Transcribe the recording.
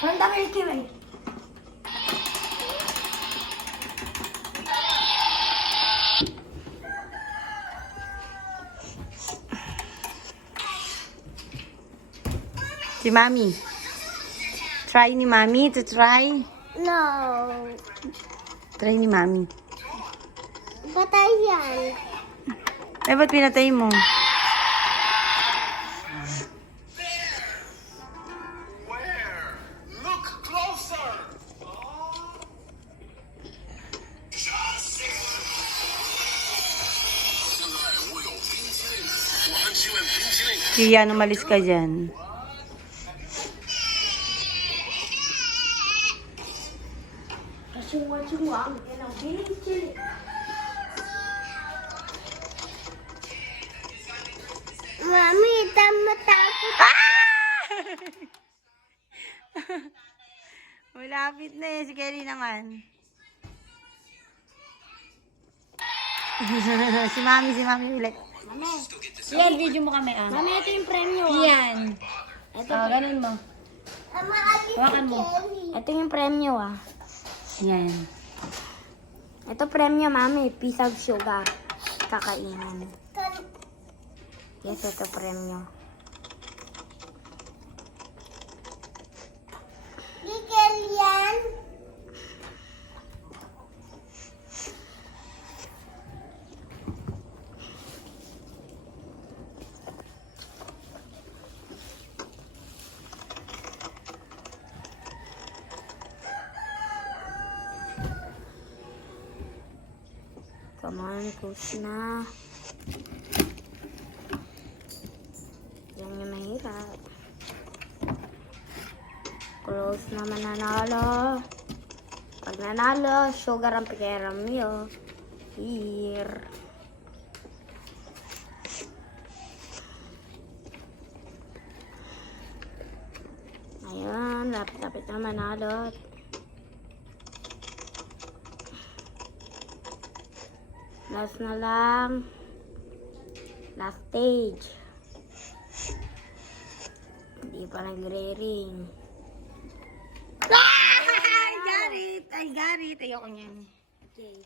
From the Milky Way. Si Mami. Try ni Mami to try. No. Try ni Mami. Patay yan. Eh, ba't pinatay mo? Where? Look closer. Kian, umalis ka dyan. Kasungan-sungan. Yan ang biling-chili. Mami, tama tapos. Malapit na eh. Si Kelly naman. si Mami ulit. Mami. Yan, video mo kami ah. Mami, ito yung premyo. Yan. Ito, Ganun mo. Hawakan mo. ito yung premyo ah. Yan. Ito premyo, Mami. Piece of sugar. Kakainin. Yes, ito premyo. Bigel yan. Come on, push na. Yan yung mahirap. Close na mananalo. Pag nanalo, sugar ang pikiram nyo. Here. Ayun, lapit-lapit na manalo. Last na lang. Last stage. Hindi pa nagre-ring. I got it! Ayoko niyan. Okay.